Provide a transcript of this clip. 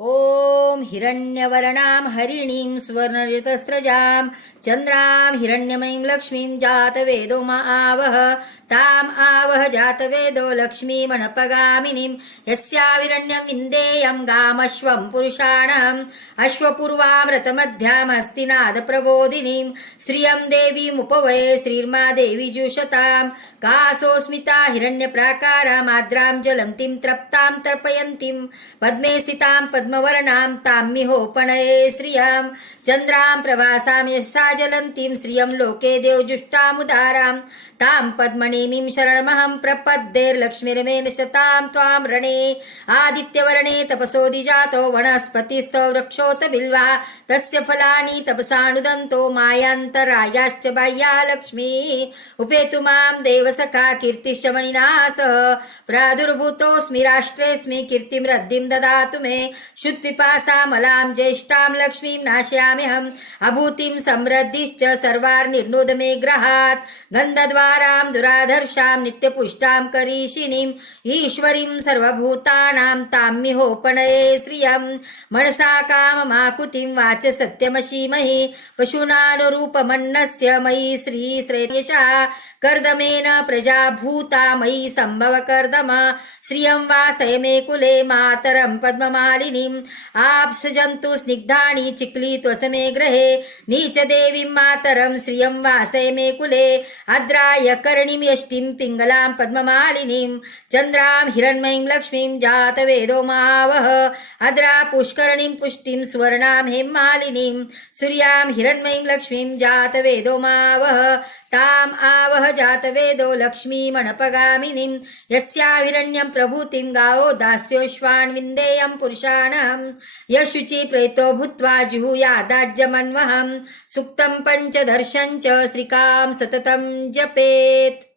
ॐ हिरण्यवर्णां हरिणीं स्वर्णयुतस्रजां चन्द्रां हिरण्यमयीं लक्ष्मीं जातवेदो मा आवह ताम् आवह जातवेदो लक्ष्मीमणपगामिनीं यस्याविरण्यं विन्देयं गामश्वं पुरुषाणाम् अश्वपूर्वामृतमध्यां हस्तिनादप्रबोधिनीं श्रियं देवीमुपवये श्रीर्मा देवी जुषतां कासोऽस्मिता हिरण्यप्राकारा माद्रां ज्वलन्तीं तृप्तां तर्पयन्तीं पद्मे स्थितां पद्मवर्णां ताम्मिहोपणये श्रियां चन्द्रां प्रवासां यशसा ज्वलन्तीं श्रियं लोके देवजुष्टामुदारां तां पद्मणीमीं शरणमहं प्रपद्येर्लक्ष्मीर्मेन शतां त्वां रणे आदित्यवर्णे तपसोदिजातो वनस्पतिस्थो वृक्षोत बिल्वा तस्य फलानि तपसानुदन्तो मायान्तरायाश्च बाह्या लक्ष्मी उपेतु मां देवसखा कीर्तिश्च मणिना सह प्रादुर्भूतोऽस्मि राष्ट्रेऽस्मि कीर्तिं रद्धिं ददातु मे शुद्धपिपासामलां ज्येष्ठां लक्ष्मीं नाशयाम्यहम् अभूतिं समृद्धिश्च सर्वार्निर्णोद मे ग्रहात् गन्धद्वारां दुराधर्षां नित्यपुष्टां करीषिणीं ईश्वरीं सर्वभूतानां ताम्मिहोपणये श्रियं मनसा काममाकुतिं वाच सत्यमशीमहि पशूनानुरूपमन्नस्य मयि श्रीश्रेयशा कर्दमेन प्रजाभूता मयि सम्भव कर्दम श्रियं वासय मे कुले मातरं पद्ममालिनीं आप्सजन्तु स्निग्धानि चिक्लीत्वसमे गृहे नीचदेवीं मातरं श्रियं वासय मे कुले आद्राय करणीं यष्टिं पिङ्गलां पद्ममालिनीं चन्द्रां हिरण्मयीं लक्ष्मीं जातवेदो मावह आद्रा पुष्करणीं पुष्टिं स्वर्णां हेममालिनीं सूर्यां हिरण्मयीं लक्ष्मीं जातवेदो मावह ताम् आवह जातवेदो लक्ष्मीमणपगामिनीं यस्याभिरण्यं प्रभूतिं गावो दास्योश्वान् विन्देयं पुरुषाणां यशुचि प्रेतो भूत्वा जुहुयादाज्यमन्वहं सुक्तं पञ्चदर्शं च श्रीकां सततं जपेत्।